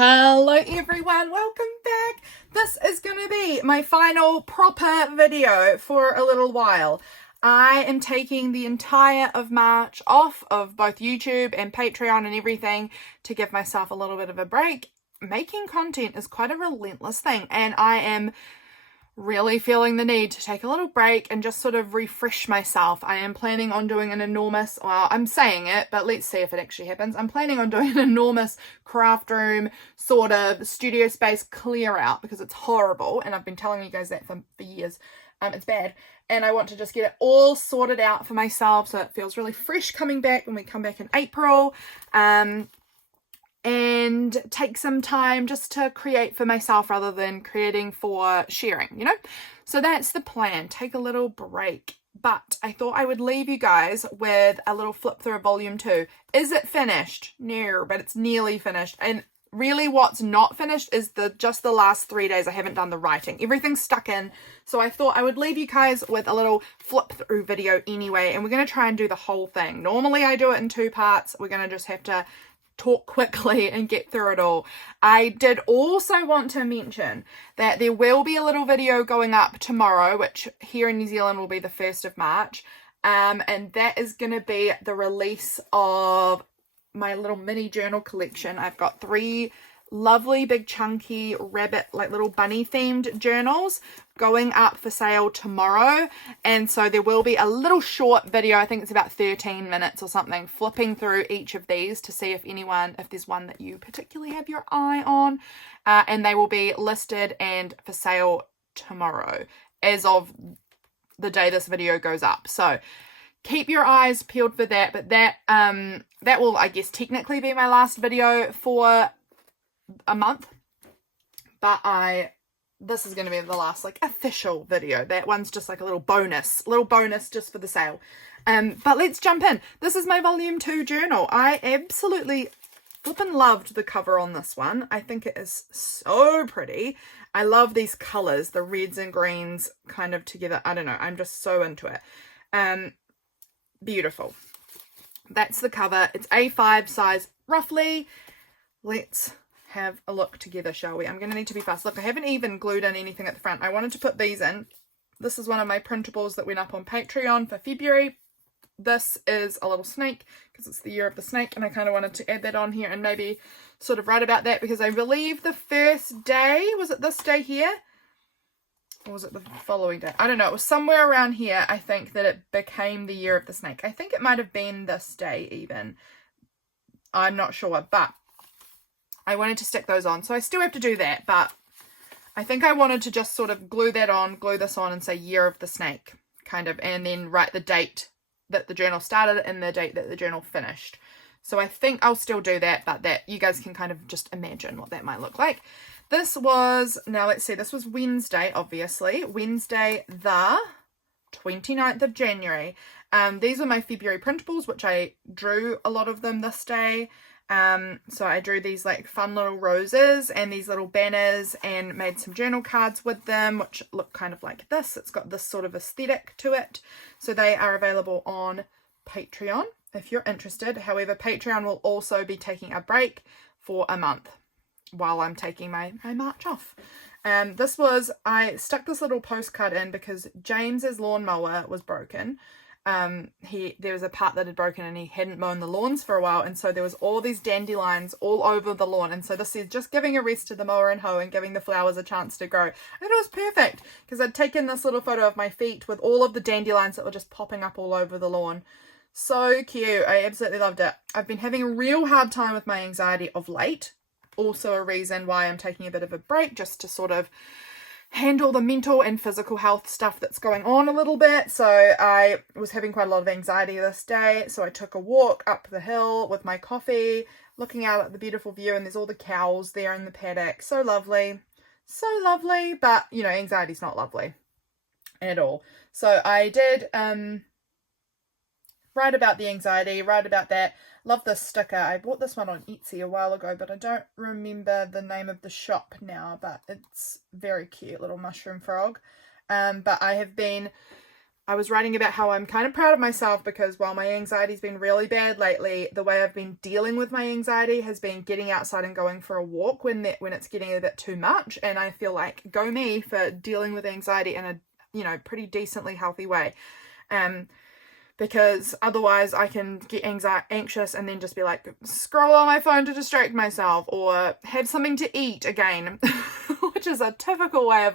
Hello everyone, welcome back. This is going to be my final proper video for a little while. I am taking the entire of March off of both YouTube and Patreon and everything to give myself a little bit of a break. Making content is quite a relentless thing, and I am really feeling the need to take a little break and just sort of refresh myself. I am planning on doing an enormous, well, I'm saying it, but let's see if it actually happens. I'm planning on doing an enormous craft room sort of studio space clear out because it's horrible, and I've been telling you guys that for years. It's bad, and I want to just get it all sorted out for myself so it feels really fresh coming back when we come back in April. And take some time just to create for myself rather than creating for sharing, you know? So that's the plan. Take a little break. But I thought I would leave you guys with a little flip through of volume 2. Is it finished? No, but it's nearly finished. And really what's not finished is just the last 3 days I haven't done the writing. Everything's stuck in. So I thought I would leave you guys with a little flip through video anyway. And we're going to try and do the whole thing. Normally I do it in 2 parts. We're going to just have to talk quickly and get through it all. I did also want to mention that there will be a little video going up tomorrow, which here in New Zealand will be the 1st of March. And that is going to be the release of my little mini journal collection. I've got 3 lovely big chunky rabbit, like little bunny themed journals going up for sale tomorrow, and so there will be a little short video, I think it's about 13 minutes or something, flipping through each of these to see if there's one that you particularly have your eye on, and they will be listed and for sale tomorrow as of the day this video goes up. So keep your eyes peeled for that. But that will, I guess, technically be my last video for a month, but this is going to be the last like official video. That one's just like a little bonus just for the sale. But let's jump in. This is my volume 2 journal. I absolutely flippin' loved the cover on this one. I think it is so pretty. I love these colors, the reds and greens kind of together. I don't know, I'm just so into it. Beautiful. That's the cover. It's A5 size roughly. Let's have a look together, shall we? I'm going to need to be fast. Look, I haven't even glued in anything at the front. I wanted to put these in. This is one of my printables that went up on Patreon for February. This is a little snake because it's the year of the snake, and I kind of wanted to add that on here and maybe sort of write about that because I believe the first day, was it this day here? Or was it the following day? I don't know. It was somewhere around here, I think, that it became the year of the snake. I think it might have been this day even. I'm not sure, but I wanted to stick those on. So I still have to do that, but I think I wanted to just sort of glue this on and say year of the snake, kind of, and then write the date that the journal started and the date that the journal finished. So I think I'll still do that, but that you guys can kind of just imagine what that might look like. This was, now let's see, this was Wednesday, obviously. Wednesday the 29th of January. These were my February printables, which I drew a lot of them this day. So I drew these like fun little roses and these little banners and made some journal cards with them, which look kind of like this. It's got this sort of aesthetic to it. So they are available on Patreon if you're interested. However, Patreon will also be taking a break for a month while I'm taking my March off. I stuck this little postcard in because James's lawnmower was broken. There was a part that had broken and he hadn't mown the lawns for a while, and so there was all these dandelions all over the lawn, and so this is just giving a rest to the mower and hoe and giving the flowers a chance to grow. I thought it was perfect because I'd taken this little photo of my feet with all of the dandelions that were just popping up all over the lawn. So cute. I absolutely loved it. I've been having a real hard time with my anxiety of late. Also a reason why I'm taking a bit of a break, just to sort of handle the mental and physical health stuff that's going on a little bit. So I was having quite a lot of anxiety this day, so I took a walk up the hill with my coffee, looking out at the beautiful view, and there's all the cows there in the paddock. So lovely, but you know, anxiety's not lovely at all. So I did write about the anxiety, write about that. Love this sticker. I bought this one on Etsy a while ago, but I don't remember the name of the shop now, but it's very cute, little mushroom frog. But I have been I was writing about how I'm kind of proud of myself because while my anxiety's been really bad lately, the way I've been dealing with my anxiety has been getting outside and going for a walk when it's getting a bit too much. And I feel like go me for dealing with anxiety in a, you know, pretty decently healthy way. Because otherwise I can get anxious and then just be like, scroll on my phone to distract myself, or have something to eat again, which is a typical way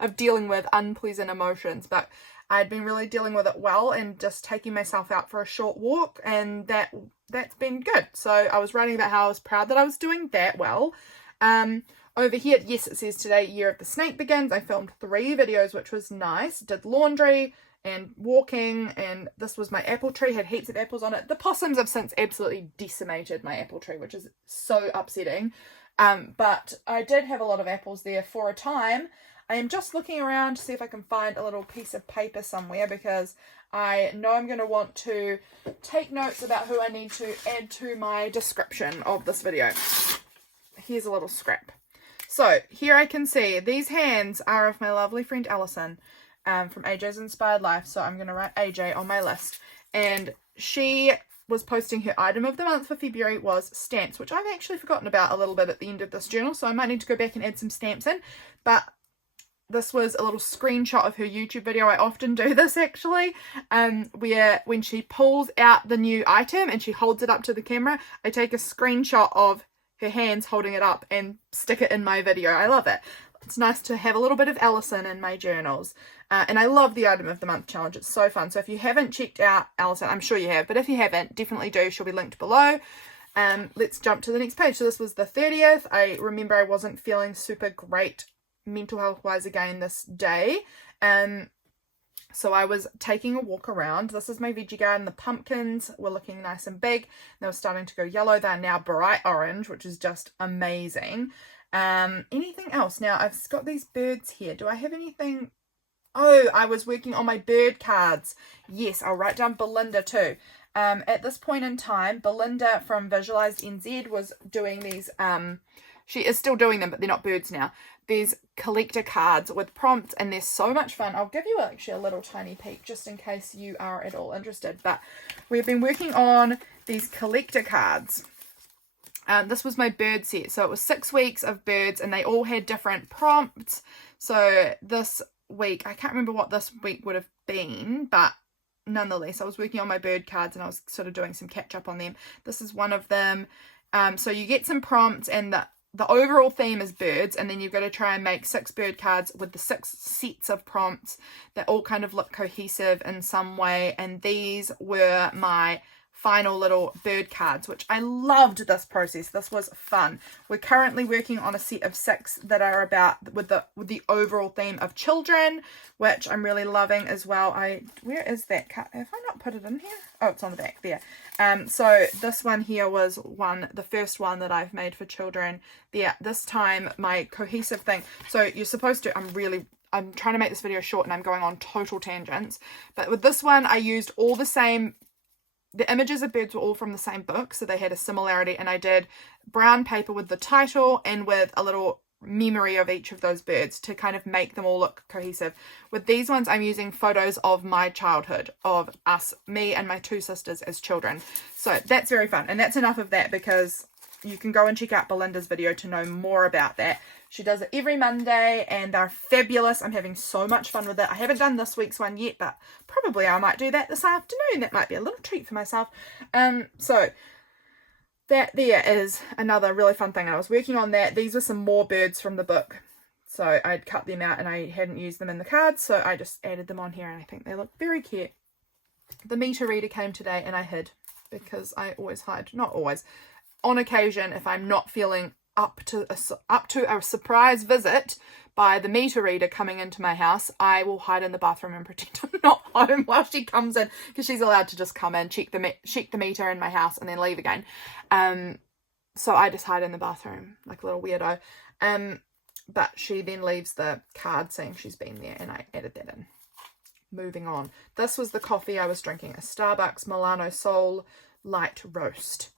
of dealing with unpleasant emotions. But I'd been really dealing with it well and just taking myself out for a short walk, and that's been good. So I was writing about how I was proud that I was doing that well. Over here, yes, it says today, Year of the Snake begins. I filmed 3 videos, which was nice. Did laundry and walking, and this was my apple tree, had heaps of apples on it. The possums have since absolutely decimated my apple tree, which is so upsetting. But I did have a lot of apples there for a time. I am just looking around to see if I can find a little piece of paper somewhere, because I know I'm going to want to take notes about who I need to add to my description of this video. Here's a little scrap. So here I can see these hands are of my lovely friend Allison, from AJ's Inspired Life. So I'm going to write AJ on my list. And she was posting her item of the month for February was stamps, which I've actually forgotten about a little bit at the end of this journal. So I might need to go back and add some stamps in. But this was a little screenshot of her YouTube video. I often do this actually, where when she pulls out the new item and she holds it up to the camera, I take a screenshot of her hands holding it up and stick it in my video. I love it. It's nice to have a little bit of Allison in my journals. And I love the Item of the Month challenge. It's so fun. So if you haven't checked out Allison, I'm sure you have, but if you haven't, definitely do. She'll be linked below. Let's jump to the next page. So this was the 30th. I remember I wasn't feeling super great mental health wise again this day. So I was taking a walk around. This is my veggie garden. The pumpkins were looking nice and big. They were starting to go yellow. They're now bright orange, which is just amazing. Anything else? Now I've got these birds here. Do I have anything? Oh, I was working on my bird cards. Yes, I'll write down Belinda too. At this point in time, Belinda from Visualized NZ was doing these, she is still doing them, but they're not birds now. These collector cards with prompts, and they're so much fun. I'll give you actually a little tiny peek just in case you are at all interested. But we've been working on these collector cards. This was my bird set. So it was 6 weeks of birds, and they all had different prompts. So this week, I can't remember what this week would have been, but nonetheless, I was working on my bird cards and I was sort of doing some catch up on them. This is one of them. So you get some prompts, and the overall theme is birds, and then you've got to try and make 6 bird cards with the 6 sets of prompts that all kind of look cohesive in some way. And these were my final little bird cards, which I loved this process. This was fun. We're currently working on a set of 6 that are about with the overall theme of children, which I'm really loving as well. Where is that card? Have I not put it in here? Oh, it's on the back there. So this one here was the first one that I've made for children. This time my cohesive thing. So you're supposed to, I'm trying to make this video short and I'm going on total tangents. But with this one, I used all the same. The images of birds were all from the same book, so they had a similarity, and I did brown paper with the title and with a little memory of each of those birds to kind of make them all look cohesive. With these ones, I'm using photos of my childhood, of us, me and my 2 sisters as children. So that's very fun, and that's enough of that, because you can go and check out Belinda's video to know more about that. She does it every Monday, and they're fabulous. I'm having so much fun with it. I haven't done this week's one yet, but probably I might do that this afternoon. That might be a little treat for myself. So that there is another really fun thing. I was working on that. These were some more birds from the book. So I'd cut them out and I hadn't used them in the cards, so I just added them on here, and I think they look very cute. The meter reader came today and I hid, because I always hide. Not always. On occasion, if I'm not feeling up to a surprise visit by the meter reader coming into my house, I will hide in the bathroom and pretend I'm not home while she comes in, because she's allowed to just come in, check the meter in my house and then leave again. So I just hide in the bathroom like a little weirdo. But she then leaves the card saying she's been there, and I added that in. Moving on. This was the coffee I was drinking, a Starbucks Milano Soul Light Roast.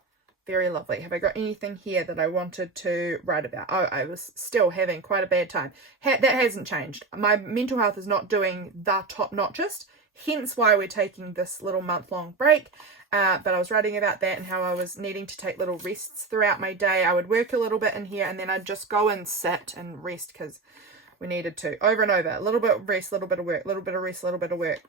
Very lovely. Have I got anything here that I wanted to write about? Oh, I was still having quite a bad time. That hasn't changed. My mental health is not doing the top notchest. hence why we're taking this little month-long break. But I was writing about that and how I was needing to take little rests throughout my day. I would work a little bit in here and then I'd just go and sit and rest because we needed to, over and over. A little bit of rest, a little bit of work, a little bit of rest, a little bit of work.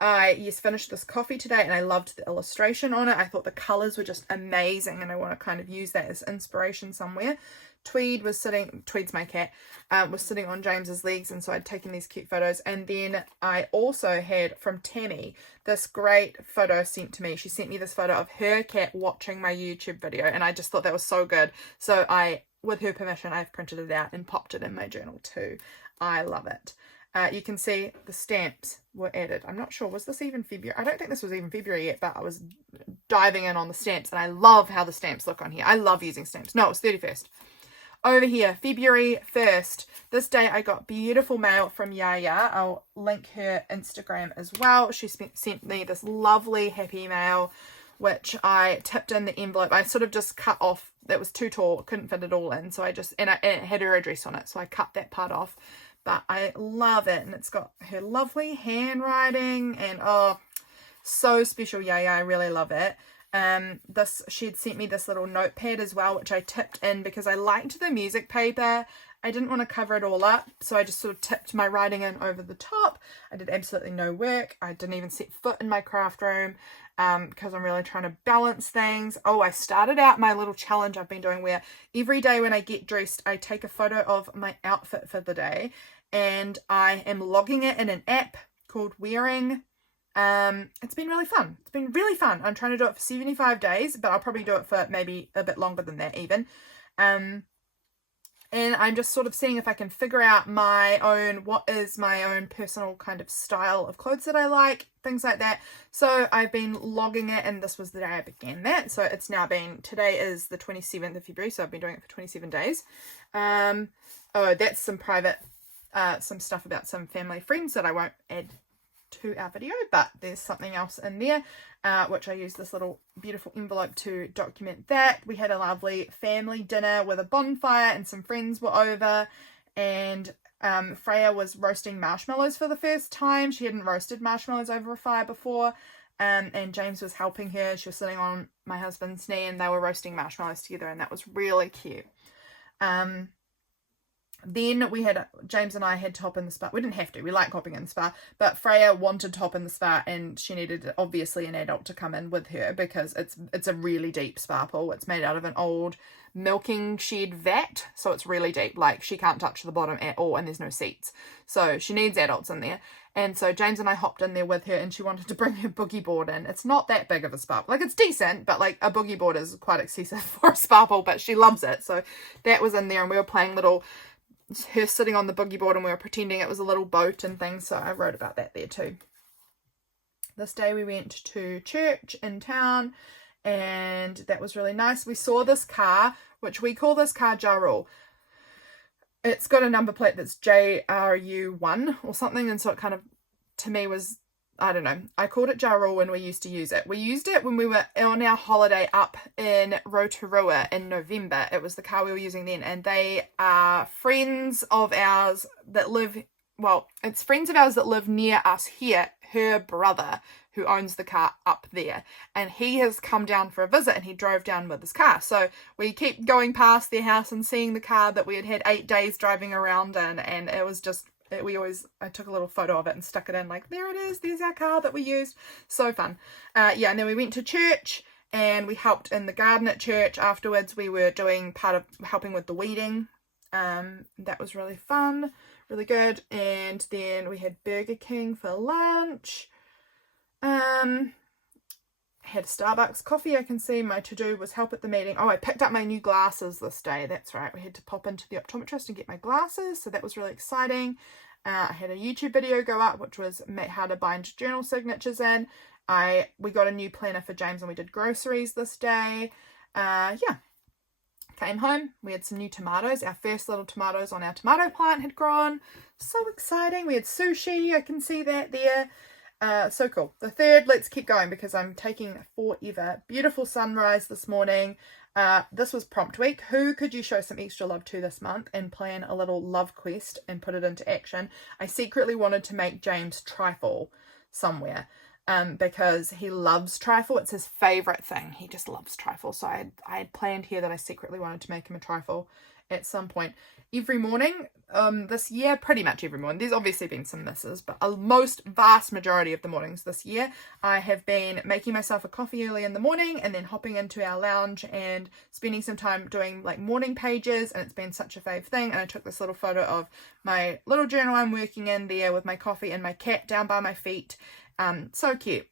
I finished this coffee today and I loved the illustration on it. I thought the colors were just amazing and I want to kind of use that as inspiration somewhere. Tweed's my cat, was sitting on James's legs, and so I'd taken these cute photos. And then I also had from Tammy this great photo sent to me. She sent me this photo of her cat watching my YouTube video, and I just thought that was so good. So with her permission, I've printed it out and popped it in my journal too. I love it. You can see the stamps were added. I'm not sure, was this even February? I don't think this was even February yet, but I was diving in on the stamps, and I love how the stamps look on here. I love using stamps. No, it was 31st. Over here, February 1st. This day I got beautiful mail from Yaya. I'll link her Instagram as well. She sent me this lovely happy mail, which I tipped in the envelope. I sort of just cut off. That was too tall. Couldn't fit it all in. So I just, and it had her address on it. So I cut that part off. But I love it. And it's got her lovely handwriting. And oh, so special, Yaya. I really love it. She'd sent me this little notepad as well, which I tipped in because I liked the music paper. I didn't want to cover it all up, so I just sort of tipped my writing in over the top. I did absolutely no work. I didn't even set foot in my craft room because I'm really trying to balance things. Oh, I started out my little challenge I've been doing where every day when I get dressed, I take a photo of my outfit for the day, and I am logging it in an app called Wearing. It's been really fun. It's been really fun. I'm trying to do it for 75 days, but I'll probably do it for maybe a bit longer than that even. And I'm just sort of seeing if I can figure out what is my own personal kind of style of clothes that I like, things like that. So I've been logging it, and this was the day I began that. So it's now today is the 27th of February, so I've been doing it for 27 days. Oh, that's some private, some stuff about some family friends that I won't add to our video, but there's something else in there, which I used this little beautiful envelope to document that. We had a lovely family dinner with a bonfire and some friends were over, and Freya was roasting marshmallows for the first time. She hadn't roasted marshmallows over a fire before, and James was helping her. She was sitting on my husband's knee and they were roasting marshmallows together, and that was really cute. Then James and I had to hop in the spa. We didn't have to, we like hopping in the spa, but Freya wanted to hop in the spa and she needed obviously an adult to come in with her because it's a really deep spa pool. It's made out of an old milking shed vat, so it's really deep, like she can't touch the bottom at all, and there's no seats, so she needs adults in there. And so James and I hopped in there with her, and she wanted to bring her boogie board in. It's not that big of a spa, like it's decent, but like a boogie board is quite excessive for a spa pool, but she loves it. So that was in there, and we were playing her sitting on the boogie board, and we were pretending it was a little boat and things, so I wrote about that there too. This day we went to church in town, and that was really nice. We saw this car, which we call this car Jarul. It's got a number plate that's JRU1 or something, and so it kind of, to me, was, I don't know, I called it Jarul when we used to use it. We used it when we were on our holiday up in Rotorua in November. It was the car we were using then, and they are friends of ours that live, well, it's friends of ours that live near us here, her brother, who owns the car up there, and he has come down for a visit, and he drove down with his car. So we keep going past their house and seeing the car that we had 8 days driving around in, and it was just, I took a little photo of it and stuck it in, like, there it is, there's our car that we used. So fun. Yeah, and then we went to church and we helped in the garden at church. Afterwards we were doing part of helping with the weeding. That was really fun, really good. And then we had Burger King for lunch. Had Starbucks coffee. I can see my to-do was help at the meeting. Oh, I picked up my new glasses this day. That's right. We had to pop into the optometrist and get my glasses, so that was really exciting. I had a YouTube video go up, which was how to bind journal signatures in. We got a new planner for James, and we did groceries this day. Yeah. Came home. We had some new tomatoes. Our first little tomatoes on our tomato plant had grown. So exciting. We had sushi. I can see that there. So cool. The third, let's keep going because I'm taking forever. Beautiful sunrise this morning. This was prompt week. Who could you show some extra love to this month and plan a little love quest and put it into action? I secretly wanted to make James trifle somewhere because he loves trifle. It's his favorite thing. He just loves trifle. So I had planned here that I secretly wanted to make him a trifle at some point. Every morning this year, pretty much every morning, there's obviously been some misses, but a vast majority of the mornings this year, I have been making myself a coffee early in the morning and then hopping into our lounge and spending some time doing like morning pages, and it's been such a fave thing. And I took this little photo of my little journal I'm working in there with my coffee and my cat down by my feet. So cute.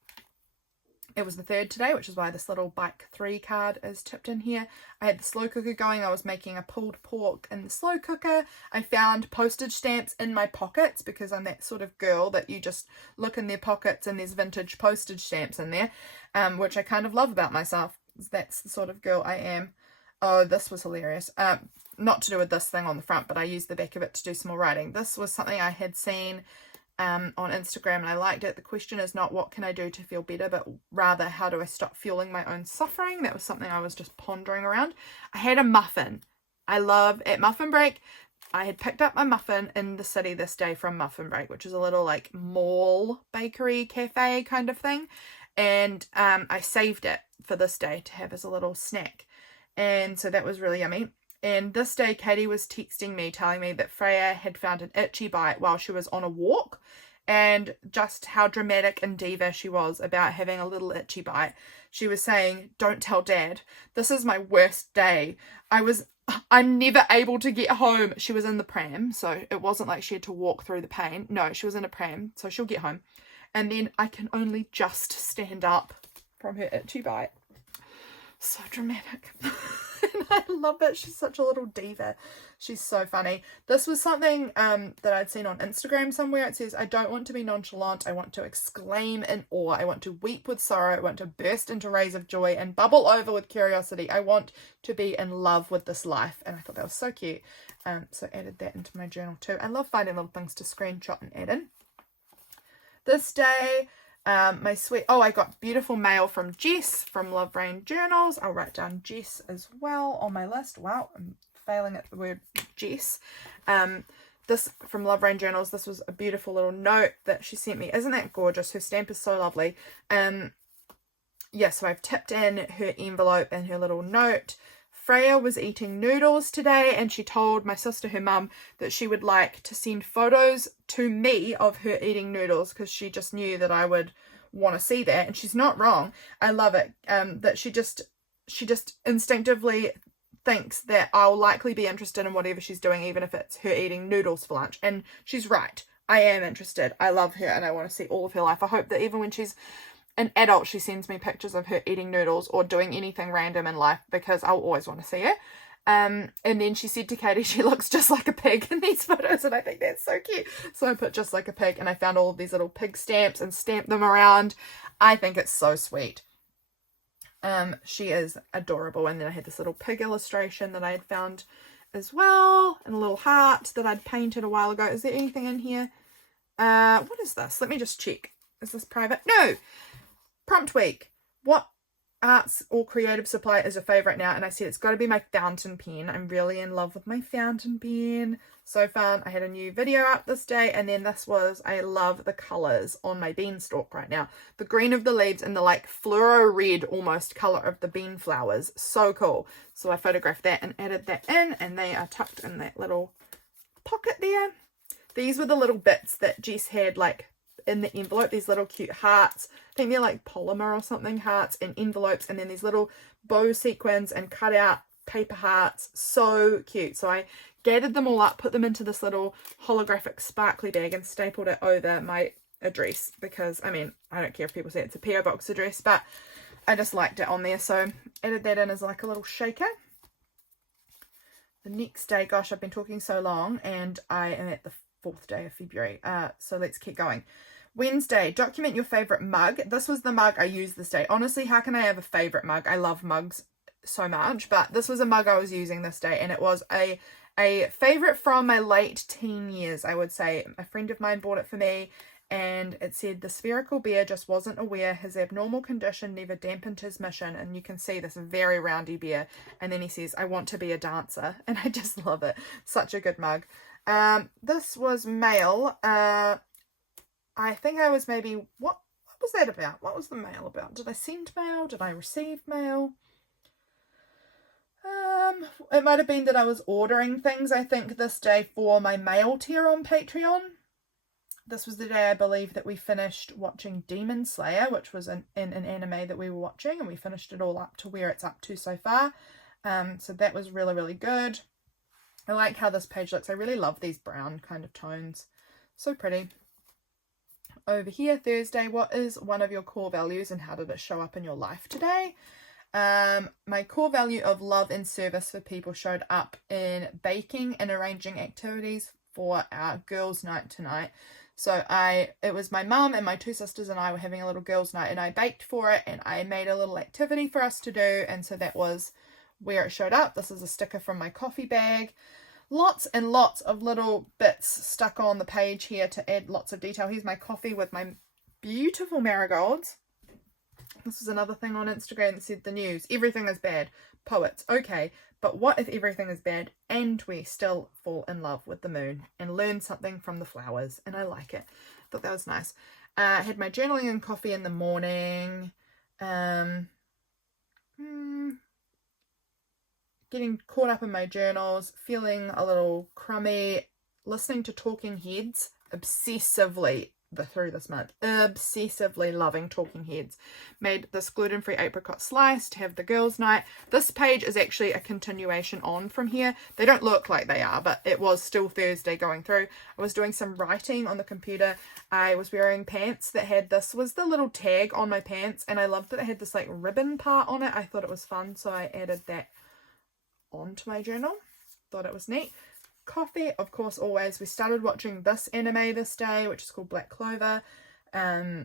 It was the 3rd today, which is why this little bike 3 card is tipped in here. I had the slow cooker going. I was making a pulled pork in the slow cooker. I found postage stamps in my pockets because I'm that sort of girl that you just look in their pockets and there's vintage postage stamps in there, which I kind of love about myself. That's the sort of girl I am. Oh, this was hilarious. Not to do with this thing on the front, but I used the back of it to do some more writing. This was something I had seen on Instagram and I liked it. The question is not what can I do to feel better, but rather how do I stop fueling my own suffering. That was something I was just pondering around. I had a muffin. At Muffin Break, I had picked up my muffin in the city this day from Muffin Break, which is a little like mall bakery cafe kind of thing, and I saved it for this day to have as a little snack, and so that was really yummy. And this day, Katie was texting me, telling me that Freya had found an itchy bite while she was on a walk, and just how dramatic and diva she was about having a little itchy bite. She was saying, "Don't tell Dad. This is my worst day. I'm never able to get home." She was in the pram, so it wasn't like she had to walk through the pain. No, she was in a pram, so she'll get home. And then I can only just stand up from her itchy bite. So dramatic. And I love it. She's such a little diva. She's so funny. This was something that I'd seen on Instagram somewhere. It says, "I don't want to be nonchalant. I want to exclaim in awe. I want to weep with sorrow. I want to burst into rays of joy and bubble over with curiosity. I want to be in love with this life." And I thought that was so cute. So I added that into my journal too. I love finding little things to screenshot and add in. This day, I got beautiful mail from Jess from Love Rain Journals. I'll write down Jess as well on my list. Wow, I'm failing at the word Jess. This from Love Rain Journals. This was a beautiful little note that she sent me. Isn't that gorgeous? Her stamp is so lovely. So I've tipped in her envelope and her little note. Freya was eating noodles today, and she told my sister, her mum, that she would like to send photos to me of her eating noodles because she just knew that I would want to see that, and she's not wrong. I love it. That she just instinctively thinks that I'll likely be interested in whatever she's doing, even if it's her eating noodles for lunch. And she's right. I am interested. I love her, and I want to see all of her life. I hope that even when she's an adult, she sends me pictures of her eating noodles or doing anything random in life, because I'll always want to see it. And then she said to Katie she looks just like a pig in these photos, and I think that's so cute. So I put just like a pig, and I found all of these little pig stamps and stamped them around. I think it's so sweet. She is adorable. And then I had this little pig illustration that I had found as well, and a little heart that I'd painted a while ago. Is there anything in here? What is this? Let me just check. Is this private? No! Prompt week. What arts or creative supply is your favourite now? And I said it's got to be my fountain pen. I'm really in love with my fountain pen. So fun. I had a new video up this day, and then this was, I love the colours on my beanstalk right now. The green of the leaves and the like fluoro red almost colour of the bean flowers. So cool. So I photographed that and added that in, and they are tucked in that little pocket there. These were the little bits that Jess had like in the envelope, these little cute hearts. I think they're like polymer or something, hearts and envelopes, and then these little bow sequins and cut out paper hearts. So cute. So I gathered them all up, put them into this little holographic sparkly bag, and stapled it over my address, because I mean, I don't care if people say it's a PO box address, but I just liked it on there, so added that in as like a little shaker. The next day, gosh, I've been talking so long, and I am at the 4th day of February, so let's keep going. Wednesday, document your favorite mug. This was the mug I used this day. Honestly, how can I have a favorite mug? I love mugs so much, but this was a mug I was using this day, and it was a favorite from my late teen years, I would say. A friend of mine bought it for me, and it said the spherical bear just wasn't aware his abnormal condition never dampened his mission. And you can see this very roundy bear, and then he says, I want to be a dancer, and I just love it. Such a good mug. This was mail. I think I was maybe, what was that about? What was the mail about? Did I send mail? Did I receive mail? It might have been that I was ordering things, I think, this day for my mail tier on Patreon. This was the day, I believe, that we finished watching Demon Slayer, which was an anime that we were watching, and we finished it all up to where it's up to so far. So that was really, really good. I like how this page looks. I really love these brown kind of tones. So pretty. Over here, Thursday, what is one of your core values and how did it show up in your life today? My core value of love and service for people showed up in baking and arranging activities for our girls' night tonight. So it was my mum and my two sisters and I were having a little girls' night, and I baked for it and I made a little activity for us to do, and so that was where it showed up. This is a sticker from my coffee bag. Lots and lots of little bits stuck on the page here to add lots of detail. Here's my coffee with my beautiful marigolds. This was another thing on Instagram that said the news. Everything is bad. Poets. Okay, but what if everything is bad and we still fall in love with the moon and learn something from the flowers? And I like it. Thought that was nice. I had my journaling and coffee in the morning. Getting caught up in my journals, feeling a little crummy, listening to Talking Heads obsessively through this month. Obsessively loving Talking Heads. Made this gluten-free apricot slice to have the girls' night. This page is actually a continuation on from here. They don't look like they are, but it was still Thursday going through. I was doing some writing on the computer. I was wearing pants that had this, was the little tag on my pants, and I loved that it had this like ribbon part on it. I thought it was fun, so I added that onto my journal. Thought it was neat. Coffee, of course, always. We started watching this anime this day, which is called Black Clover. Yeah,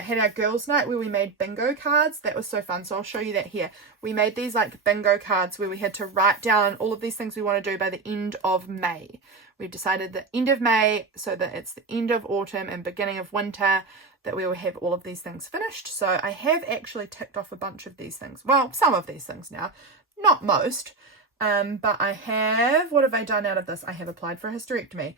had our girls' night where we made bingo cards. That was so fun. So I'll show you that here. We made these like bingo cards where we had to write down all of these things we want to do by the end of May. We've decided the end of May, so that it's the end of autumn and beginning of winter, that we will have all of these things finished. So I have actually ticked off a bunch of these things. Well, some of these things now, not most. But I have, what have I done out of this? I have applied for a hysterectomy.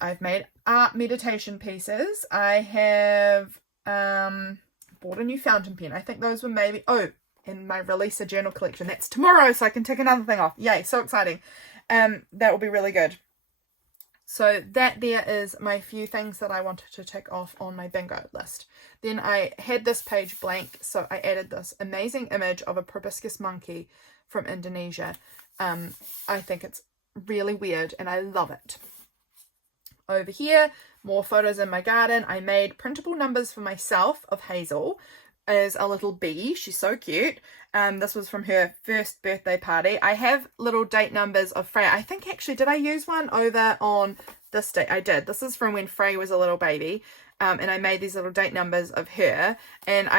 I've made art meditation pieces. I have bought a new fountain pen. I think those were maybe, in my release a journal collection. That's tomorrow, so I can tick another thing off. Yay, so exciting. That will be really good. So that there is my few things that I wanted to tick off on my bingo list. Then I had this page blank, so I added this amazing image of a proboscis monkey from Indonesia. I think it's really weird and I love it. Over here, more photos in my garden. I made printable numbers for myself of Hazel as a little bee. She's so cute. This was from her first birthday party. I have little date numbers of Freya. I think actually, did I use one over on this date? I did. This is from when Freya was a little baby. And I made these little date numbers of her. And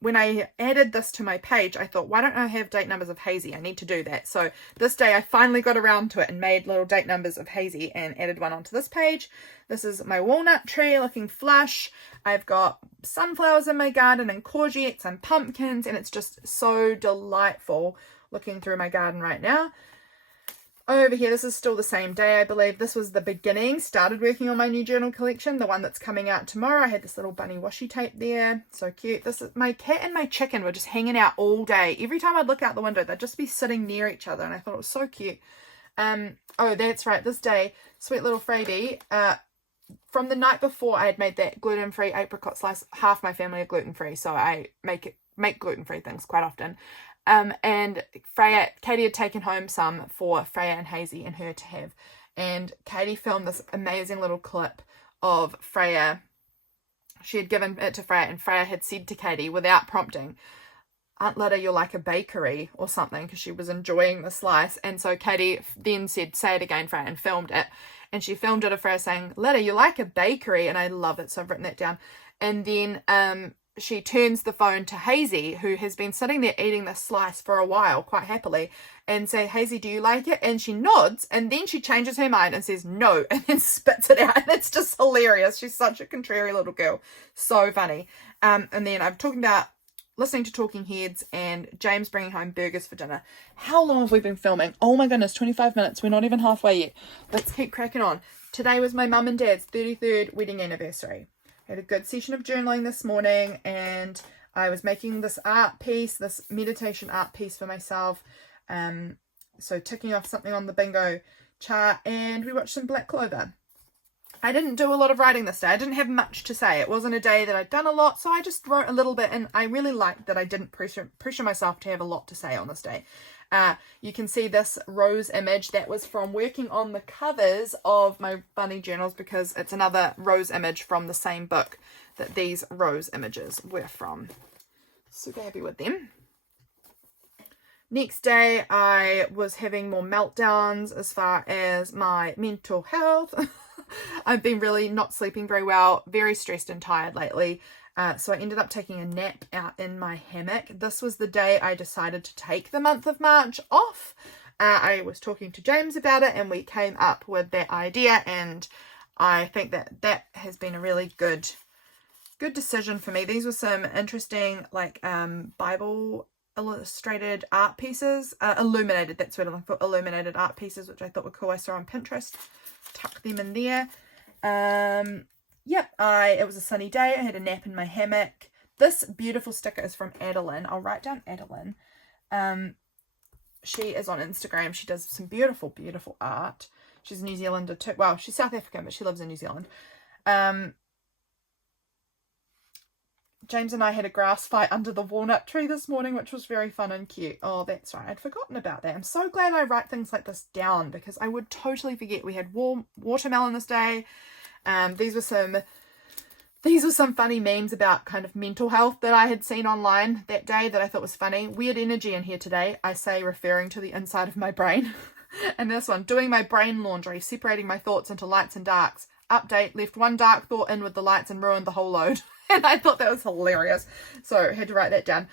when I added this to my page, I thought, why don't I have date numbers of Hazy? I need to do that. So this day I finally got around to it and made little date numbers of Hazy and added one onto this page. This is my walnut tree looking flush. I've got sunflowers in my garden and courgettes and pumpkins, and it's just so delightful looking through my garden right now. Over here, this is still the same day, I believe. This was the beginning. Started working on my new journal collection, the one that's coming out tomorrow. I had this little bunny washi tape there. So cute. This is my cat and my chicken were just hanging out all day. Every time I'd look out the window, they'd just be sitting near each other, and I thought it was so cute. Oh, that's right. This day, sweet little Freebie, from the night before, I had made that gluten-free apricot slice. Half my family are gluten-free, so I make gluten-free things quite often. And Katie had taken home some for Freya and Hazy and her to have. And Katie filmed this amazing little clip of Freya. She had given it to Freya, and Freya had said to Katie without prompting, Aunt Lydia, you're like a bakery or something, because she was enjoying the slice. And so Katie then said, say it again, Freya, and filmed it. And she filmed it of Freya saying, Lydia, you're like a bakery. And I love it. So I've written that down. And then she turns the phone to Hazy, who has been sitting there eating this slice for a while, quite happily, and say, Hazy, do you like it? And she nods, and then she changes her mind and says no, and then spits it out. And it's just hilarious. She's such a contrary little girl. So funny. And then I'm talking about listening to Talking Heads and James bringing home burgers for dinner. How long have we been filming? Oh my goodness, 25 minutes. We're not even halfway yet. Let's keep cracking on. Today was my mum and dad's 33rd wedding anniversary. I had a good session of journaling this morning, and I was making this art piece, this meditation art piece for myself. So ticking off something on the bingo chart, and we watched some Black Clover. I didn't do a lot of writing this day. I didn't have much to say. It wasn't a day that I'd done a lot, so I just wrote a little bit, and I really liked that I didn't pressure myself to have a lot to say on this day. You can see this rose image that was from working on the covers of my bunny journals, because it's another rose image from the same book that these rose images were from. Super happy with them. Next day, I was having more meltdowns as far as my mental health. I've been really not sleeping very well, very stressed and tired lately. So I ended up taking a nap out in my hammock. This was the day I decided to take the month of March off. I was talking to James about it, and we came up with that idea, and I think that has been a really good decision for me. These were some interesting Bible illustrated art pieces, illuminated, that's what I'm looking for, illuminated art pieces, which I thought were cool. I saw on Pinterest, tuck them in there. Yep, it was a sunny day. I had a nap in my hammock. This beautiful sticker is from Adelien. I'll write down Adelien. She is on Instagram. She does some beautiful, beautiful art. She's a New Zealander too. Well, she's South African, but she lives in New Zealand. James and I had a grass fight under the walnut tree this morning, which was very fun and cute. Oh, that's right. I'd forgotten about that. I'm so glad I write things like this down, because I would totally forget. We had watermelon this day. These were some funny memes about kind of mental health that I had seen online that day that I thought was funny. Weird energy in here today, I say, referring to the inside of my brain. And this one, doing my brain laundry, separating my thoughts into lights and darks. Update, left one dark thought in with the lights and ruined the whole load. And I thought that was hilarious. So I had to write that down.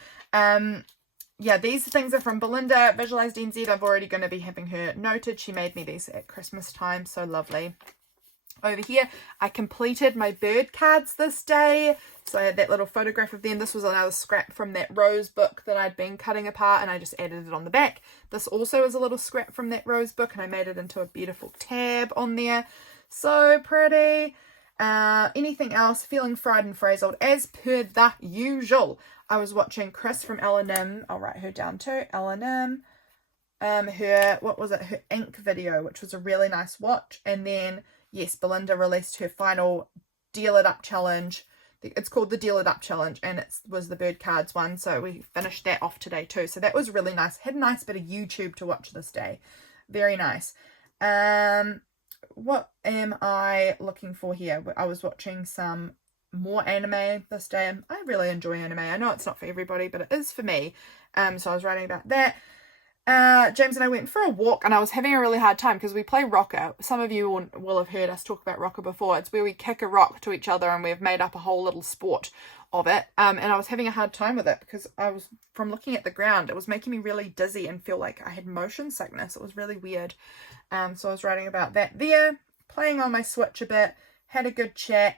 Yeah, these things are from Belinda, Visualized NZ. I'm already going to be having her noted. She made me these at Christmas time. So lovely. Over here, I completed my bird cards this day. So I had that little photograph of them. This was another scrap from that rose book that I'd been cutting apart, and I just added it on the back. This also is a little scrap from that rose book, and I made it into a beautiful tab on there. So pretty. Anything else? Feeling fried and frazzled as per the usual. I was watching Chris from Allison. I'll write her down too. Allison. Her ink video, which was a really nice watch. And then, yes, Belinda released her final Deal It Up challenge. It's called the Deal It Up challenge, and it was the bird cards one. So we finished that off today too. So that was really nice. Had a nice bit of YouTube to watch this day. Very nice. What am I looking for here? I was watching some more anime this day. I really enjoy anime. I know it's not for everybody, but it is for me. So I was writing about that. James and I went for a walk, and I was having a really hard time because we play rocker. Some of you will have heard us talk about rocker before. It's where we kick a rock to each other, and we've made up a whole little sport of it. And I was having a hard time with it because from looking at the ground, it was making me really dizzy and feel like I had motion sickness. It was really weird. So I was writing about that there, playing on my Switch a bit, had a good chat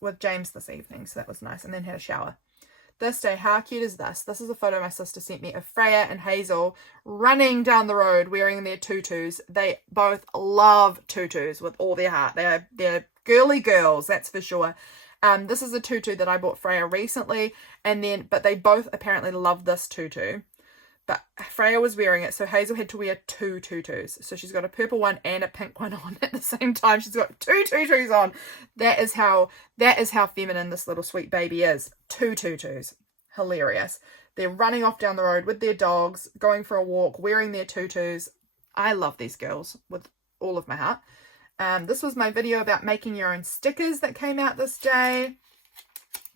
with James this evening, so that was nice, and then had a shower. This day, how cute is this? This is a photo my sister sent me of Freya and Hazel running down the road wearing their tutus. They both love tutus with all their heart. They're girly girls, that's for sure. This is a tutu that I bought Freya recently, but they both apparently love this tutu. But Freya was wearing it, so Hazel had to wear 2 tutus. So she's got a purple one and a pink one on at the same time. She's got 2 tutus on. That is how feminine this little sweet baby is. 2 tutus. Hilarious. They're running off down the road with their dogs, going for a walk, wearing their tutus. I love these girls with all of my heart. This was my video about making your own stickers that came out this day.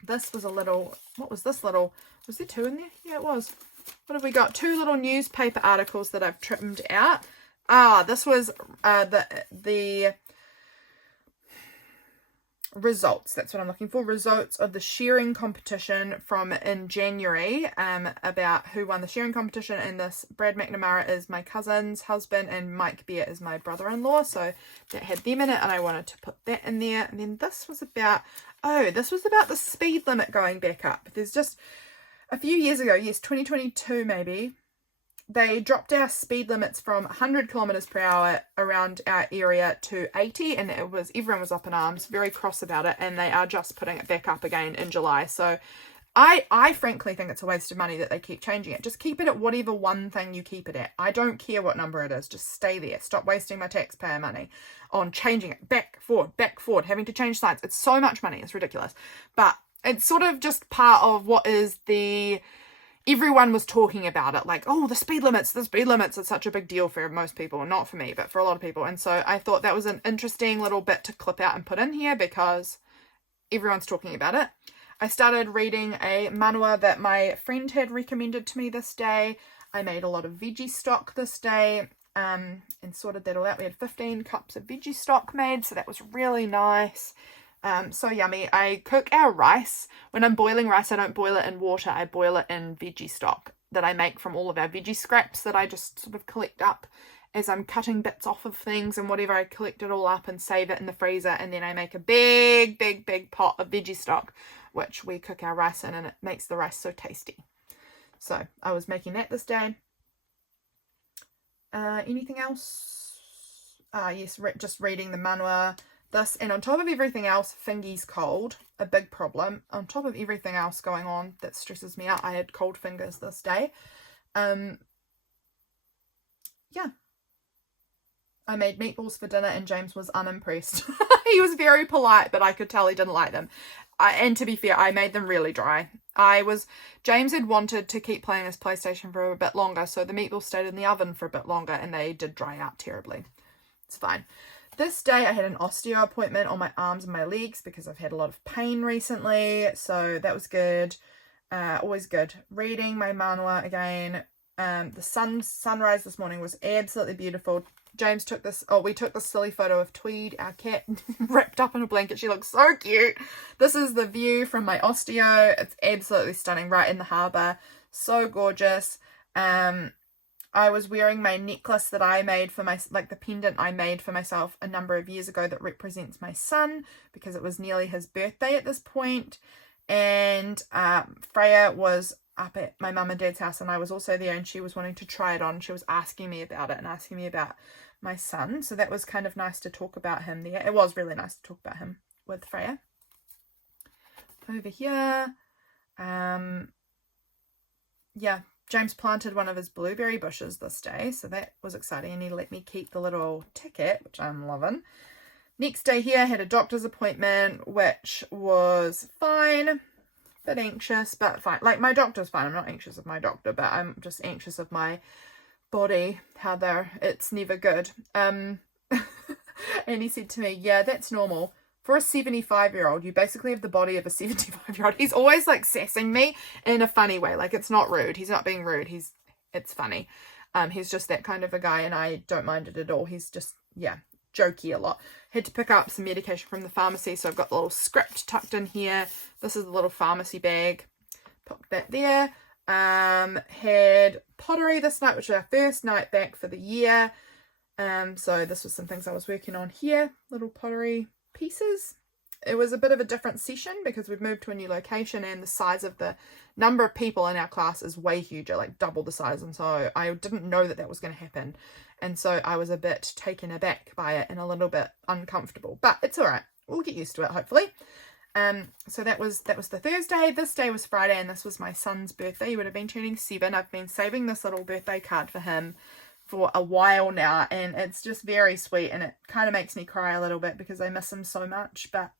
This was was there 2 in there? Yeah, it was. What have we got? 2 little newspaper articles that I've trimmed out. This was the results. That's what I'm looking for. Results of the shearing competition from in January, about who won the shearing competition. And this Brad McNamara is my cousin's husband and Mike Beer is my brother-in-law. So that had them in it and I wanted to put that in there. And then this was about, the speed limit going back up. There's just a few years ago, yes, 2022 maybe, they dropped our speed limits from 100 kilometers per hour around our area to 80, and everyone was up in arms, very cross about it, and they are just putting it back up again in July. So I frankly think it's a waste of money that they keep changing it. Just keep it at whatever one thing you keep it at. I don't care what number it is. Just stay there. Stop wasting my taxpayer money on changing it back, forward, having to change signs. It's so much money. It's ridiculous. But it's sort of just part of what is everyone was talking about it, like, oh, the speed limits, it's such a big deal for most people, not for me, but for a lot of people. And so I thought that was an interesting little bit to clip out and put in here because everyone's talking about it. I started reading a manhwa that my friend had recommended to me this day. I made a lot of veggie stock this day, and sorted that all out. We had 15 cups of veggie stock made, so that was really nice. So yummy. I cook our rice. When I'm boiling rice, I don't boil it in water. I boil it in veggie stock that I make from all of our veggie scraps that I just sort of collect up as I'm cutting bits off of things and whatever. I collect it all up and save it in the freezer, and then I make a big pot of veggie stock, which we cook our rice in, and it makes the rice so tasty. So I was making that this day. Anything else? Yes, just reading the manhwa. This, and on top of everything else, fingies cold, a big problem. On top of everything else going on that stresses me out, I had cold fingers this day. Yeah. I made meatballs for dinner and James was unimpressed. He was very polite, but I could tell he didn't like them. And to be fair, I made them really dry. James had wanted to keep playing his PlayStation for a bit longer, so the meatballs stayed in the oven for a bit longer and they did dry out terribly. It's fine. This day I had an osteo appointment on my arms and my legs because I've had a lot of pain recently, so that was good. Always good. Reading my manhwa again. The sunrise this morning was absolutely beautiful. James took this, we took this silly photo of Tweed, our cat, wrapped up in a blanket. She looks so cute. This is the view from my osteo. It's absolutely stunning, right in the harbour. So gorgeous. I was wearing my necklace that I made for the pendant I made for myself a number of years ago that represents my son because it was nearly his birthday at this point. And Freya was up at my mum and dad's house and I was also there, and she was wanting to try it on. She was asking me about it and asking me about my son. So that was kind of nice to talk about him there. It was really nice to talk about him with Freya. Over here, yeah. James planted one of his blueberry bushes this day, so that was exciting, and he let me keep the little ticket, which I'm loving. Next day here, I had a doctor's appointment, which was fine. Bit anxious, but fine. Like, my doctor's fine. I'm not anxious of my doctor, but I'm just anxious of my body, it's never good. And he said to me, yeah, that's normal. For a 75-year-old, you basically have the body of a 75-year-old. He's always like sassing me in a funny way. Like, it's not rude. He's not being rude. It's funny. He's just that kind of a guy, and I don't mind it at all. He's just, yeah, jokey a lot. Had to pick up some medication from the pharmacy, so I've got the little script tucked in here. This is the little pharmacy bag. Put that there. Had pottery this night, which is our first night back for the year. So this was some things I was working on here. Little pottery pieces. It was a bit of a different session because we've moved to a new location and the size of the number of people in our class is way huger, like double the size, and so I didn't know that was going to happen, and so I was a bit taken aback by it and a little bit uncomfortable, but it's all right, we'll get used to it hopefully. So that was the Thursday. This day was Friday, and this was my son's birthday. He would have been turning 7. I've been saving this little birthday card for him for a while now, and it's just very sweet, and it kind of makes me cry a little bit because I miss him so much, but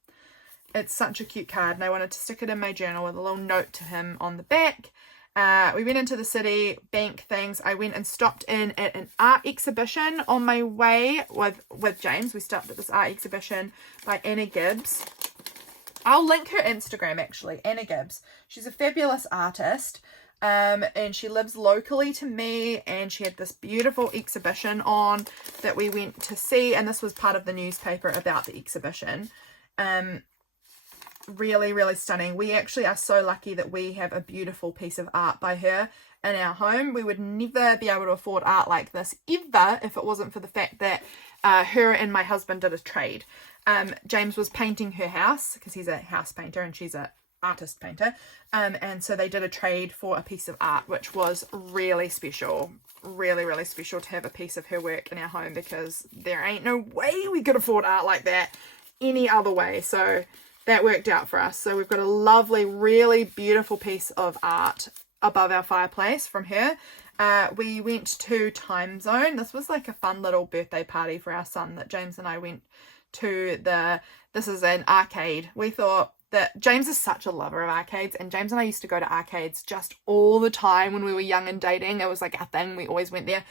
it's such a cute card, and I wanted to stick it in my journal with a little note to him on the back. We went into the city, bank things. I went and stopped in at an art exhibition on my way with James. We stopped at this art exhibition by Anna Gibbs. I'll link her Instagram actually, Anna Gibbs. She's a fabulous artist. And she lives locally to me, and she had this beautiful exhibition on that we went to see, and this was part of the newspaper about the exhibition. really, really stunning. We actually are so lucky that we have a beautiful piece of art by her in our home. We would never be able to afford art like this ever if it wasn't for the fact that her and my husband did a trade. James was painting her house because he's a house painter and she's a artist painter, and so they did a trade for a piece of art, which was really special. Really, really special to have a piece of her work in our home, because there ain't no way we could afford art like that any other way. So that worked out for us. So we've got a lovely, really beautiful piece of art above our fireplace from her. We went to Time Zone. This was like a fun little birthday party for our son that James and I went to. This is an arcade. We thought that James is such a lover of arcades, and James and I used to go to arcades just all the time when we were young and dating. It was like our thing. We always went there.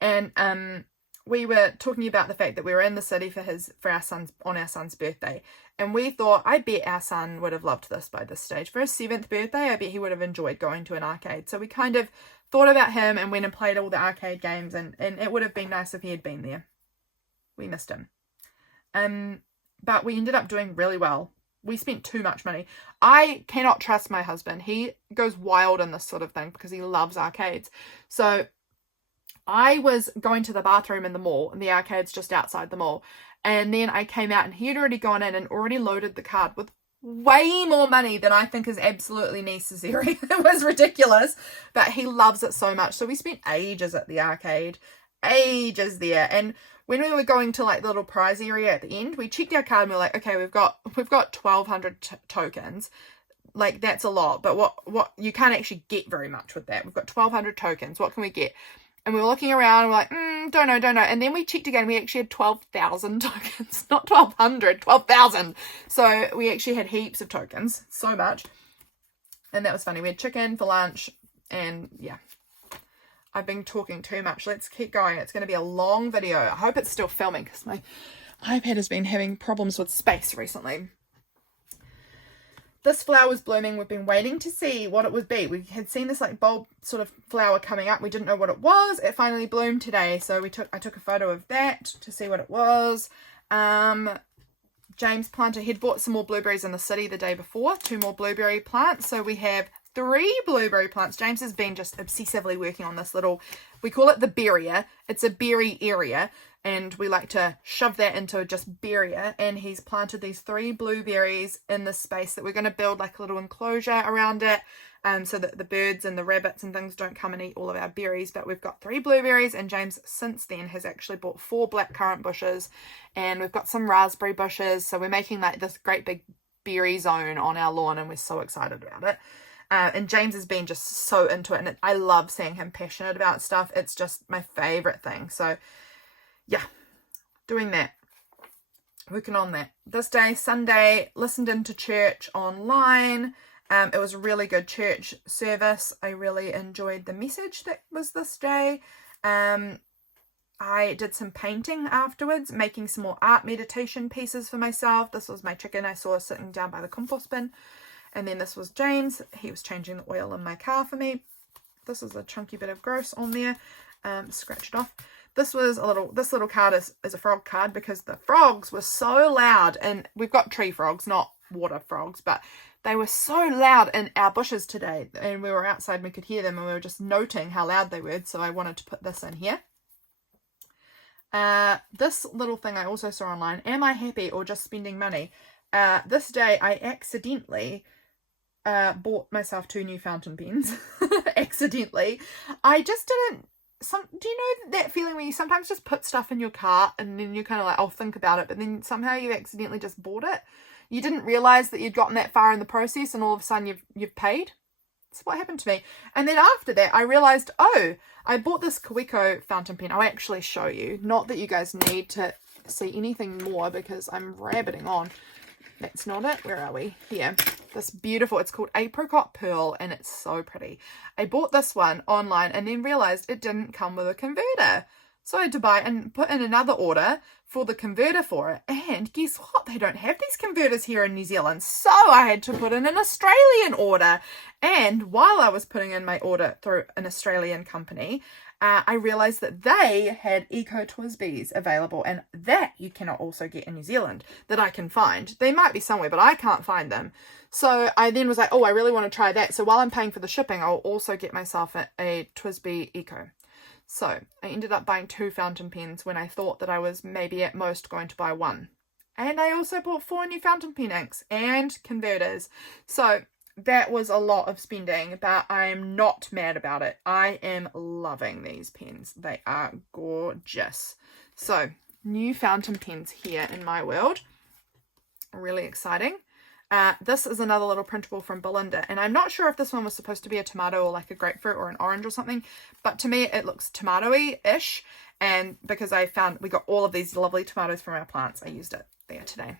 And we were talking about the fact that we were in the city for our son's birthday, and we thought, I bet our son would have loved this by this stage. For his 7th birthday, I bet he would have enjoyed going to an arcade. So we kind of thought about him and went and played all the arcade games, and it would have been nice if he had been there. We missed him. But we ended up doing really well. We spent too much money. I cannot trust my husband. He goes wild in this sort of thing because he loves arcades. So I was going to the bathroom in the mall, and the arcade's just outside the mall. And then I came out and he had already gone in and already loaded the card with way more money than I think is absolutely necessary. It was ridiculous, but he loves it so much. So we spent ages at the arcade, ages there. And when we were going to like the little prize area at the end, we checked our card and we were like, okay, we've got 1,200 tokens. Like, that's a lot, but what you can't actually get very much with that. We've got 1,200 tokens. What can we get? And we were looking around and we're like, don't know. And then we checked again. We actually had 12,000 tokens, not 1,200, 12,000. So we actually had heaps of tokens, so much. And that was funny. We had chicken for lunch, and yeah. I've been talking too much. Let's keep going. It's going to be a long video. I hope it's still filming because my iPad has been having problems with space recently. This flower was blooming. We've been waiting to see what it would be. We had seen this like bulb sort of flower coming up. We didn't know what it was. It finally bloomed today. So I took a photo of that to see what it was. James planted, he'd bought some more blueberries in the city the day before, 2 more blueberry plants. So we have 3 blueberry plants. James has been just obsessively working on this little, we call it the berrier. It's a berry area, and we like to shove that into just berrier. And he's planted these 3 blueberries in this space that we're going to build like a little enclosure around it, so that the birds and the rabbits and things don't come and eat all of our berries. But we've got 3 blueberries, and James since then has actually bought 4 blackcurrant bushes, and we've got some raspberry bushes. So we're making like this great big berry zone on our lawn, and we're so excited about it. And James has been just so into it, and I love seeing him passionate about stuff. It's just my favorite thing. So yeah, doing that, working on that. This day, Sunday, listened into church online. It was a really good church service. I really enjoyed the message that was this day. I did some painting afterwards, making some more art meditation pieces for myself. This was my chicken I saw sitting down by the compost bin. And then this was James. He was changing the oil in my car for me. This is a chunky bit of gross on there. Scratch it off. This little card is a frog card because the frogs were so loud. And we've got tree frogs, not water frogs, but they were so loud in our bushes today. And we were outside and we could hear them, and we were just noting how loud they were. So I wanted to put this in here. This little thing I also saw online. Am I happy or just spending money? This day I accidentally bought myself 2 new fountain pens. Accidentally. I just didn't. Do you know that feeling where you sometimes just put stuff in your cart and then you're kind of like, I'll think about it, but then somehow you accidentally just bought it? You didn't realize that you'd gotten that far in the process, and all of a sudden you've paid. That's what happened to me. And then after that, I realized, oh, I bought this Kawiko fountain pen. I'll actually show you. Not that you guys need to see anything more because I'm rabbiting on. That's not it. Where are we? Here. This beautiful, it's called Apricot Pearl, and it's so pretty. I bought this one online and then realized it didn't come with a converter. So I had to buy and put in another order for the converter for it. And guess what? They don't have these converters here in New Zealand. So I had to put in an Australian order. And while I was putting in my order through an Australian company, I realized that they had Eco Twisbees available, and that you cannot also get in New Zealand that I can find. They might be somewhere, but I can't find them. So I then was like, oh, I really want to try that. So while I'm paying for the shipping, I'll also get myself a Twisbee Eco. So I ended up buying 2 fountain pens when I thought that I was maybe at most going to buy 1. And I also bought 4 new fountain pen inks and converters. So that was a lot of spending, but I'm not mad about it. I am loving these pens. They are gorgeous. So new fountain pens here in my world. Really exciting. This is another little printable from Belinda, and I'm not sure if this one was supposed to be a tomato or like a grapefruit or an orange or something, but to me it looks tomatoey-ish, and because we got all of these lovely tomatoes from our plants, I used it there today.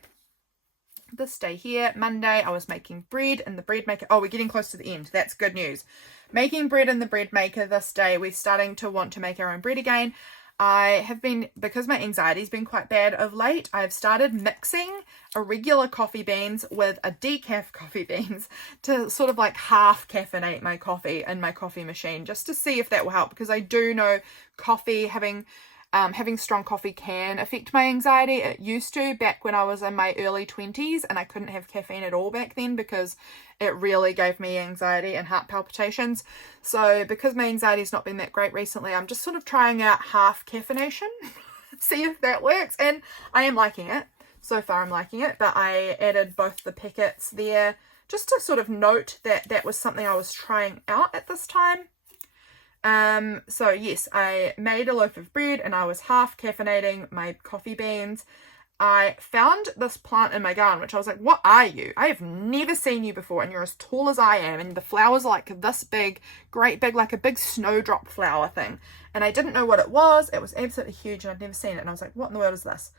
This day here, Monday, I was making bread in the bread maker. Oh, we're getting close to the end. That's good news. Making bread in the bread maker this day. We're starting to want to make our own bread again. I have been, because my anxiety's been quite bad of late, I've started mixing irregular coffee beans with a decaf coffee beans to sort of like half caffeinate my coffee in my coffee machine, just to see if that will help, because I do know coffee, having strong coffee can affect my anxiety. It used to back when I was in my early 20s, and I couldn't have caffeine at all back then because it really gave me anxiety and heart palpitations. So because my anxiety's not been that great recently, I'm just sort of trying out half caffeination, see if that works, and I am liking it. So far I'm liking it, but I added both the packets there just to sort of note that that was something I was trying out at this time. So yes, I made a loaf of bread and I was half caffeinating my coffee beans. I found this plant in my garden, which I was like, what are you? I have never seen you before, and you're as tall as I am, and the flowers are like this big, great big, like a big snowdrop flower thing. And I didn't know what it was. It was absolutely huge and I'd never seen it. And I was like, what in the world is this?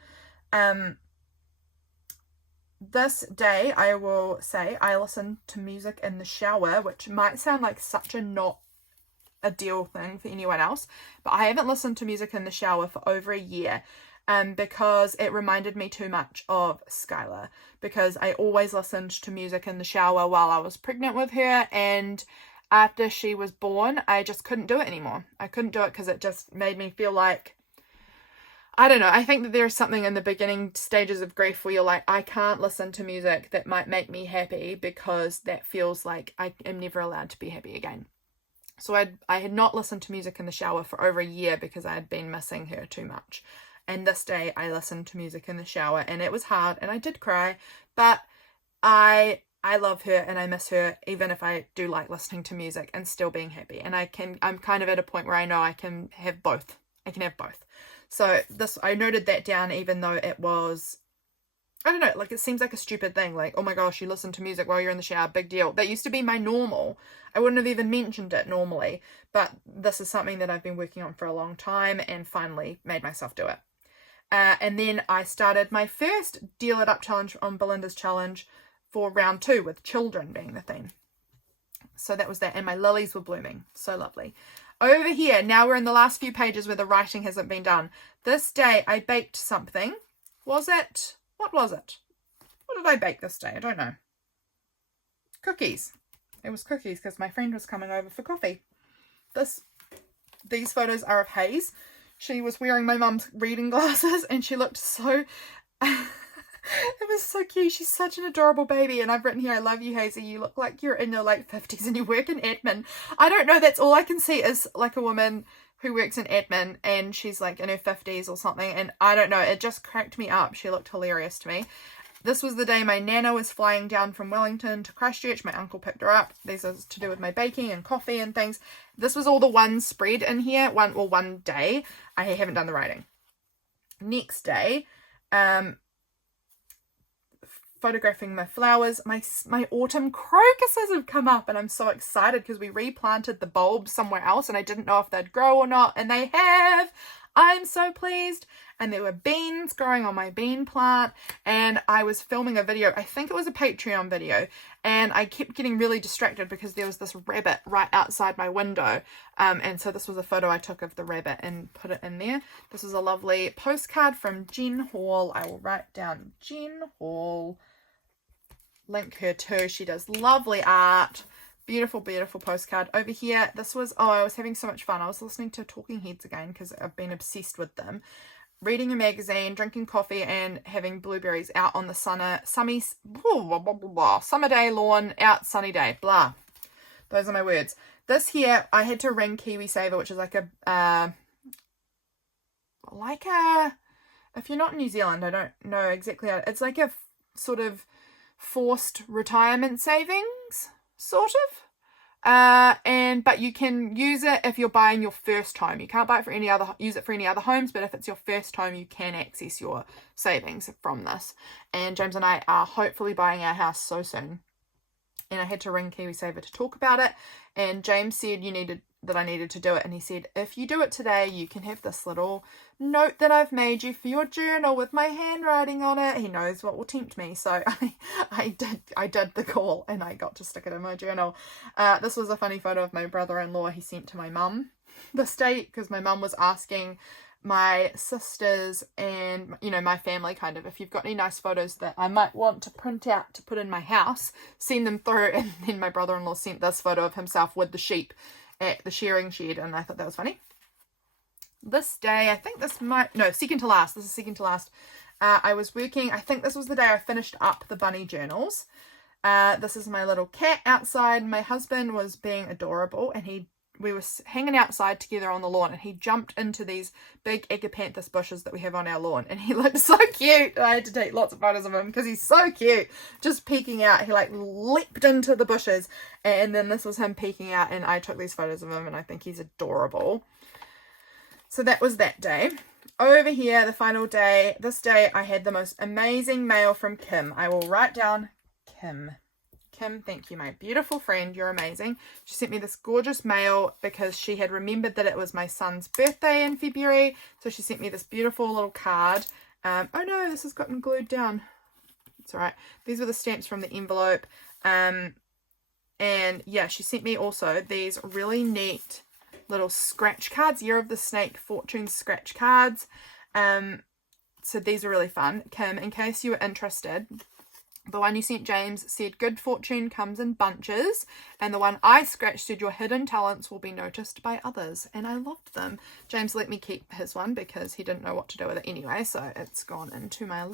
This day, I will say, I listen to music in the shower, which might sound like such a not ideal thing for anyone else, but I haven't listened to music in the shower for over a year, because it reminded me too much of Skylar, because I always listened to music in the shower while I was pregnant with her, and after she was born, I just couldn't do it anymore. I couldn't do it because it just made me feel like, I don't know, I think that there's something in the beginning stages of grief where you're like, I can't listen to music that might make me happy, because that feels like I am never allowed to be happy again. So I had not listened to music in the shower for over a year because I had been missing her too much. And this day I listened to music in the shower, and it was hard and I did cry, but I love her and I miss her, even if I do like listening to music and still being happy. And I'm kind of at a point where I know I can have both. I can have both. So I noted that down, even though it was, I don't know, like it seems like a stupid thing, like, oh my gosh, you listen to music while you're in the shower, big deal. That used to be my normal. I wouldn't have even mentioned it normally, but this is something that I've been working on for a long time and finally made myself do it. And then I started my first Deal It Up challenge on Belinda's challenge for round 2, with children being the theme. So that was that, and my lilies were blooming. So lovely. Over here, now we're in the last few pages where the writing hasn't been done. This day I baked something. What was it? What did I bake this day? I don't know. Cookies. It was cookies because my friend was coming over for coffee. These photos are of Hayes. She was wearing my mum's reading glasses and she looked so... It was so cute. She's such an adorable baby. And I've written here, I love you, Hazy. You look like you're in your late 50s and you work in admin. I don't know. That's all I can see is like a woman who works in admin and she's like in her 50s or something. And I don't know. It just cracked me up. She looked hilarious to me. This was the day my nana was flying down from Wellington to Christchurch. My uncle picked her up. These are to do with my baking and coffee and things. This was all the one spread in here. One day. I haven't done the writing. Next day, photographing my flowers. My autumn crocuses have come up and I'm so excited because we replanted the bulbs somewhere else and I didn't know if they'd grow or not, and they have. I'm so pleased. And there were beans growing on my bean plant, and I was filming a video, I think it was a Patreon video, and I kept getting really distracted because there was this rabbit right outside my window, and so this was a photo I took of the rabbit and put it in there. This is a lovely postcard from Jen Hall. I will write down Jen Hall, link her too. She does lovely art. Beautiful, beautiful postcard. Over here, this was, oh, I was having so much fun. I was listening to Talking Heads again because I've been obsessed with them. Reading a magazine, drinking coffee, and having blueberries out on the summer day lawn, out sunny day, blah. Those are my words. This here, I had to ring KiwiSaver, which is like a, if you're not in New Zealand, I don't know exactly how, it's like a sort of forced retirement savings, sort of. But you can use it if you're buying your first home. You can't buy it for use it for any other homes, but if it's your first home, you can access your savings from this. And James and I are hopefully buying our house so soon. And I had to ring KiwiSaver to talk about it. And James said I needed to do it. And he said, if you do it today, you can have this little note that I've made you for your journal with my handwriting on it. He knows what will tempt me. So I did the call and I got to stick it in my journal. This was a funny photo of my brother-in-law he sent to my mum this day, because my mum was asking my sisters and, you know, my family kind of, if you've got any nice photos that I might want to print out to put in my house, send them through. And then my brother-in-law sent this photo of himself with the sheep at the shearing shed, and I thought that was funny. This day, I think this might, no, second to last. This is second to last. I was working, I think this was the day I finished up the bunny journals. This is my little cat outside. My husband was being adorable, and we were hanging outside together on the lawn, and he jumped into these big agapanthus bushes that we have on our lawn, and he looked so cute. I had to take lots of photos of him because he's so cute, just peeking out. He like leapt into the bushes, and then this was him peeking out, and I took these photos of him, and I think he's adorable. So that was that day. Over here, the final day, this day I had the most amazing mail from Kim. I will write down Kim. Kim, thank you, my beautiful friend. You're amazing. She sent me this gorgeous mail because she had remembered that it was my son's birthday in February. So she sent me this beautiful little card. Oh no, this has gotten glued down. It's all right. These were the stamps from the envelope. And yeah, she sent me also these really neat little scratch cards, Year of the Snake Fortune scratch cards. So these are really fun. Kim, in case you were interested, the one you sent James said good fortune comes in bunches, and the one I scratched said your hidden talents will be noticed by others, and I loved them. James let me keep his one because he didn't know what to do with it anyway, so it's gone into my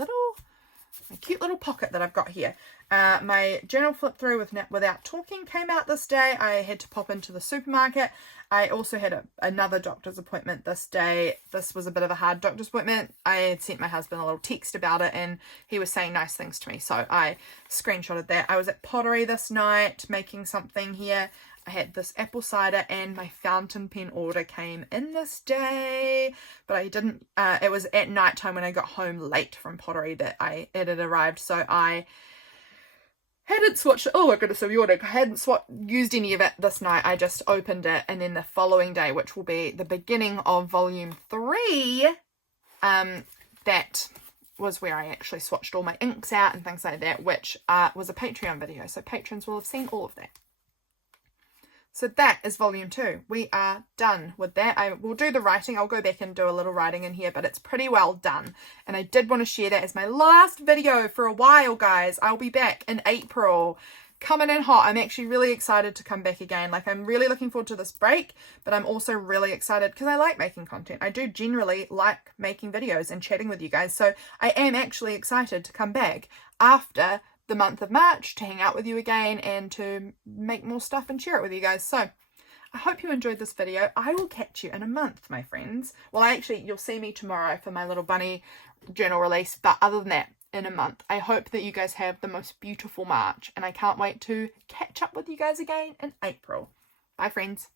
cute little pocket that I've got here. My journal flip through without talking came out this day. I had to pop into the supermarket. I also had another doctor's appointment this day. This was a bit of a hard doctor's appointment. I had sent my husband a little text about it, and he was saying nice things to me, so I screenshotted that. I was at Pottery this night making something here. I had this apple cider, and my fountain pen order came in this day, but I didn't, it was at night time when I got home late from Pottery that it had arrived, so I hadn't swatched, oh my goodness, so I hadn't used any of it this night. I just opened it, and then the following day, which will be the beginning of volume 3, that was where I actually swatched all my inks out and things like that, which was a Patreon video, so patrons will have seen all of that. So that is volume 2. We are done with that. I will do the writing. I'll go back and do a little writing in here, but it's pretty well done. And I did want to share that as my last video for a while, guys. I'll be back in April. Coming in hot. I'm actually really excited to come back again. Like, I'm really looking forward to this break, but I'm also really excited because I like making content. I do generally like making videos and chatting with you guys. So I am actually excited to come back after the month of March to hang out with you again and to make more stuff and share it with you guys. So I hope you enjoyed this video. I will catch you in a month, my friends. Well, you'll see me tomorrow for my little bunny journal release, but other than that, in a month. I hope that you guys have the most beautiful March, and I can't wait to catch up with you guys again in April. Bye, friends.